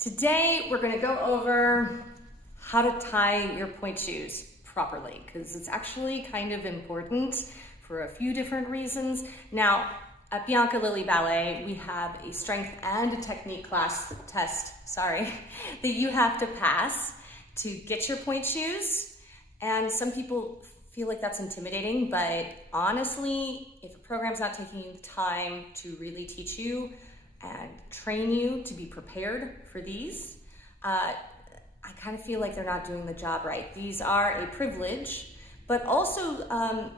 Today, we're gonna go over how to tie your pointe shoes properly, because it's actually kind of important for a few different reasons. Now, at Bianca Lilly Ballet, we have a strength and a technique test, that you have to pass to get your pointe shoes. And some people feel like that's intimidating, but honestly, if a program's not taking you the time to really teach you and train you to be prepared for these, I kind of feel like they're not doing the job right. These are a privilege, but also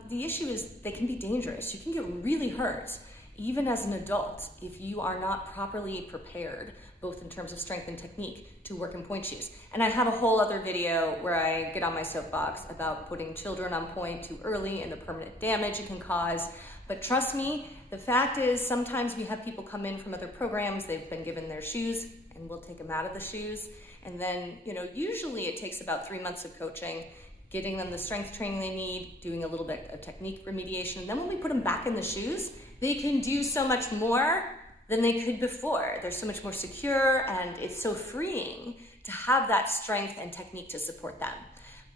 the issue is they can be dangerous. You can get really hurt, even as an adult, if you are not properly prepared, both in terms of strength and technique, to work in pointe shoes. And I have a whole other video where I get on my soapbox about putting children on pointe too early and the permanent damage it can cause. But trust me, the fact is sometimes we have people come in from other programs, they've been given their shoes, and we'll take them out of the shoes. And then, usually it takes about 3 months of coaching, getting them the strength training they need, doing a little bit of technique remediation. And then when we put them back in the shoes, they can do so much more than they could before. They're so much more secure, and it's so freeing to have that strength and technique to support them.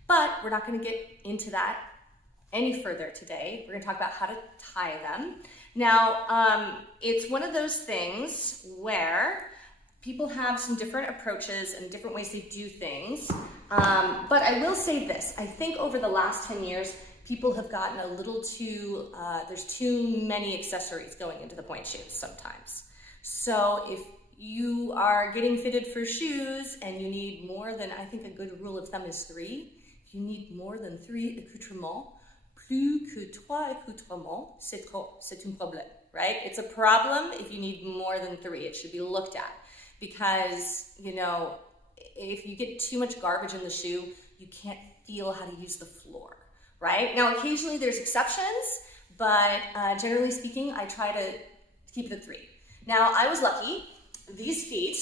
But we're not gonna get into that any further today. We're gonna talk about how to tie them. Now, it's one of those things where people have some different approaches and different ways they do things. But I will say this, I think over the last 10 years, people have gotten a little too, there's too many accessories going into the pointe shoes sometimes. So if you are getting fitted for shoes and you need more than, I think a good rule of thumb is 3. If you need more than 3 accoutrements, plus que 3 accoutrements, c'est trop, c'est un problème, right? It's a problem if you need more than 3. It should be looked at because, if you get too much garbage in the shoe, you can't feel how to use the floor, right? Now, occasionally there's exceptions, but generally speaking, I try to keep it at 3. Now, I was lucky. These feet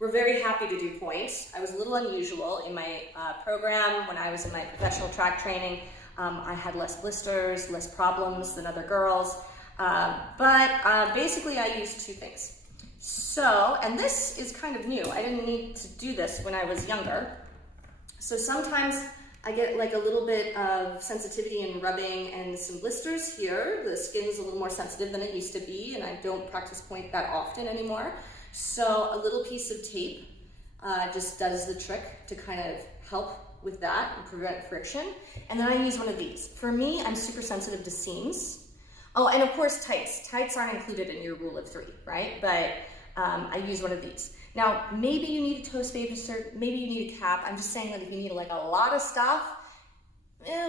were very happy to do pointe. I was a little unusual in my program when I was in my professional track training. I had less blisters, less problems than other girls, but basically I used 2 things. So, and this is kind of new. I didn't need to do this when I was younger. So sometimes I get like a little bit of sensitivity and rubbing and some blisters here. The skin's a little more sensitive than it used to be, and I don't practice pointe that often anymore. So a little piece of tape just does the trick to kind of help with that and prevent friction. And then I use one of these. For me, I'm super sensitive to seams. Oh, and of course tights. Tights aren't included in your rule of 3, right? But I use one of these. Now, maybe you need a toe spacer, maybe you need a cap. I'm just saying that if you need like a lot of stuff,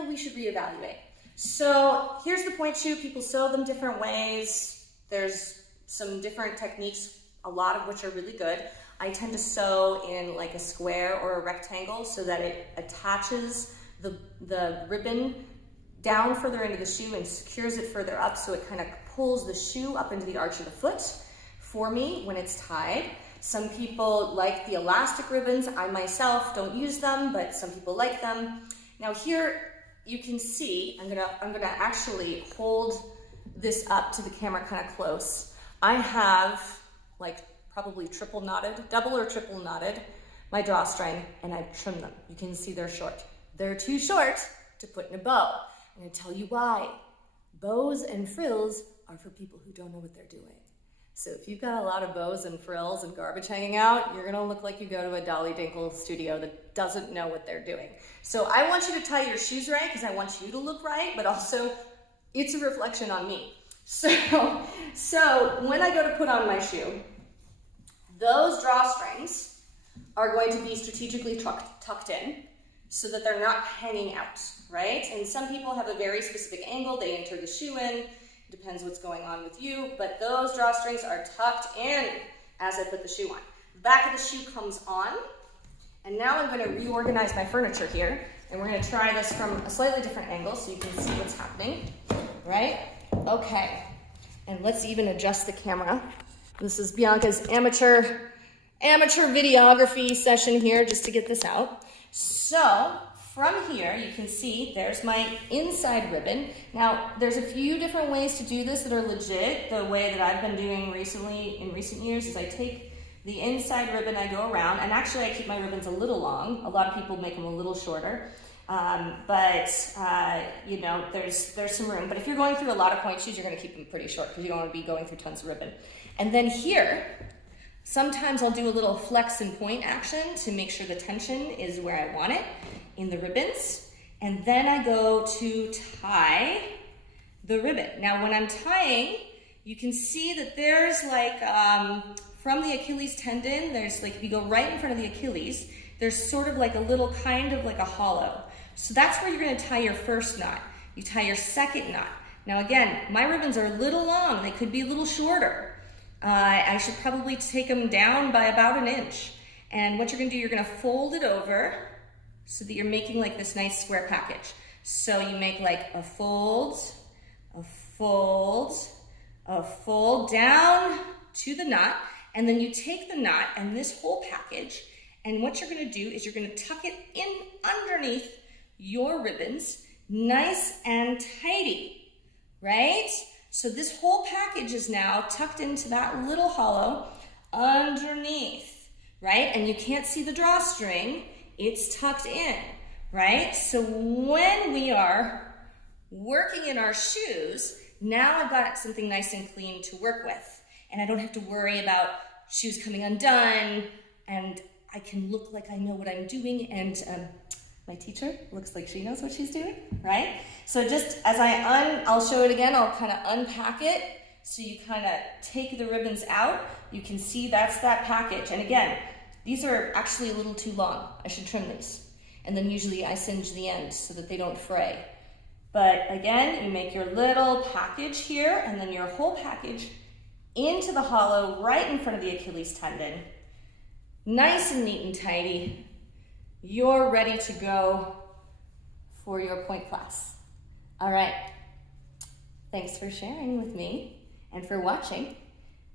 we should reevaluate. So here's the pointe shoe. People sew them different ways. There's some different techniques, a lot of which are really good. I tend to sew in like a square or a rectangle so that it attaches the ribbon down further into the shoe and secures it further up, so it kind of pulls the shoe up into the arch of the foot for me when it's tied. Some people like the elastic ribbons. I myself don't use them, but some people like them. Now here you can see, I'm gonna actually hold this up to the camera kind of close. I have like probably double or triple knotted my drawstring, and I've trimmed them. You can see they're short. They're too short to put in a bow. I'm gonna tell you why. Bows and frills are for people who don't know what they're doing. So if you've got a lot of bows and frills and garbage hanging out, you're gonna look like you go to a Dolly Dinkle studio that doesn't know what they're doing. So I want you to tie your shoes right because I want you to look right, but also it's a reflection on me. So when I go to put on my shoe, those drawstrings are going to be strategically tucked in so that they're not hanging out, right? And some people have a very specific angle they enter the shoe in. Depends what's going on with you, but those drawstrings are tucked in as I put the shoe on. The back of the shoe comes on, and now I'm gonna reorganize my furniture here, and we're gonna try this from a slightly different angle so you can see what's happening, right? Okay, and let's even adjust the camera. This is Bianca's amateur videography session here just to get this out. So from here, you can see there's my inside ribbon. Now, there's a few different ways to do this that are legit. The way that I've been doing recently, in recent years, is I take The inside ribbon I go around, and actually I keep my ribbons a little long. A lot of people make them a little shorter, you know, there's some room. But if you're going through a lot of point shoes, you're gonna keep them pretty short because you don't wanna be going through tons of ribbon. And then here, sometimes I'll do a little flex and point action to make sure the tension is where I want it in the ribbons. And then I go to tie the ribbon. Now when I'm tying, you can see that there's like, from the Achilles tendon, there's like, if you go right in front of the Achilles, there's sort of like a little kind of like a hollow. So that's where you're gonna tie your first knot. You tie your second knot. Now again, my ribbons are a little long. They could be a little shorter. I should probably take them down by about 1 inch. And what you're gonna do, you're gonna fold it over so that you're making like this nice square package. So you make like a fold, a fold, a fold down to the knot, and then you take the knot and this whole package, and what you're gonna do is you're gonna tuck it in underneath your ribbons, nice and tidy, right? So this whole package is now tucked into that little hollow underneath, right? And you can't see the drawstring, it's tucked in, right? So when we are working in our shoes, now I've got something nice and clean to work with. And I don't have to worry about shoes coming undone, and I can look like I know what I'm doing, and my teacher looks like she knows what she's doing, right? So just as I'll show it again, I'll kind of unpack it. So you kind of take the ribbons out. You can see that's that package. And again, these are actually a little too long. I should trim these. And then usually I singe the ends so that they don't fray. But again, you make your little package here, and then your whole package into the hollow right in front of the Achilles tendon. Nice and neat and tidy. You're ready to go for your point class. All right. Thanks for sharing with me and for watching.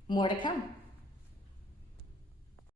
More to come.